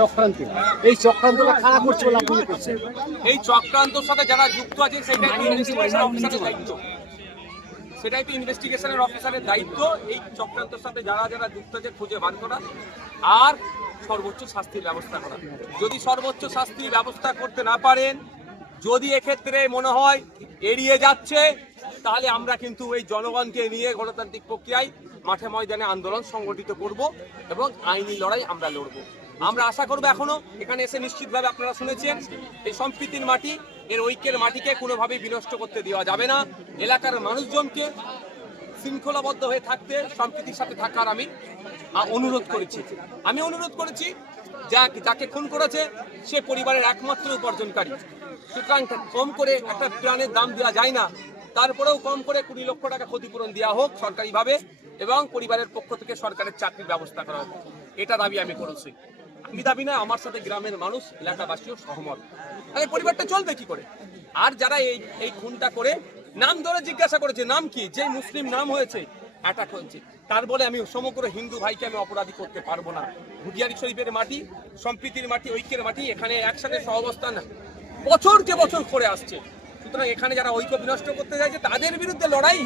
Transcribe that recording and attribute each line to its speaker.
Speaker 1: চক্রান্ত। এই চক্রান্তটা খারাপ করছে বলে আপনি করছেন?
Speaker 2: এই চক্রান্তর সাথে যারা যুক্ত আছে সেটাই দায়িত্ব। সেটাই তো ইনভেস্টিগেশনের অফিসারের দায়িত্ব, এই চক্রান্তর সাথে যারা যারা যুক্ত আছে, খুঁজে বার করা আর সর্বোচ্চ শাস্তির ব্যবস্থা করা। যদি সর্বোচ্চ শাস্তির ব্যবস্থা করতে না পারেন, যদি এক্ষেত্রে মনে হয় এড়িয়ে যাচ্ছে, তাহলে আমরা কিন্তু এই জনগণকে নিয়ে গণতান্ত্রিক প্রক্রিয়ায় মাঠে ময়দানে আন্দোলন সংগঠিত করব এবং আইনি লড়াই আমরা লড়ব। আমরা আশা করব এখনও, এখানে এসে নিশ্চিতভাবে আপনারা শুনেছেন, এই সম্প্রীতির মাটি, এর ঐক্যের মাটিকে কোনোভাবেই বিনষ্ট করতে দেওয়া যাবে না। এলাকার মানুষজনকে শৃঙ্খলাবদ্ধ হয়ে থাকতে, সম্প্রীতির সাথে থাকার আমি অনুরোধ করেছি। আমি অনুরোধ করেছি, যা যাকে খুন করেছে, সে পরিবারের একমাত্র উপার্জনকারী। সুতরাং কম করে একটা প্রাণের দাম দেওয়া যায় না। তারপরেও কম করে কুড়ি লক্ষ টাকা ক্ষতিপূরণ দেওয়া হোক সরকারিভাবে এবং পরিবারের পক্ষ থেকে সরকারের চাকরির ব্যবস্থা করা হোক। এটা দাবি আমি করেছি। আমি দাবি না, আমার সাথে গ্রামের মানুষ, এলাকাবাসীও সহমত। তাহলে পরিবারটা চলবে কি করে? আর যারা এই এই খুনটা করে, নাম ধরে জিজ্ঞাসা করেছে, নাম কি? যে মুসলিম নাম হয়েছে, অ্যাটাক হয়েছে। তার বলে আমি সমগ্র হিন্দু ভাইকে আমি অপরাধী করতে পারব না। হুডিয়ারি শরীফের মাটি, সম্প্রীতির মাটি, ঐক্যের মাটি, এখানে একসাথে সহবস্থান বছর যে বছর করে আসছে। সুতরাং এখানে যারা ঐক্য বিনষ্ট করতে চাইছে, তাদের বিরুদ্ধে লড়াই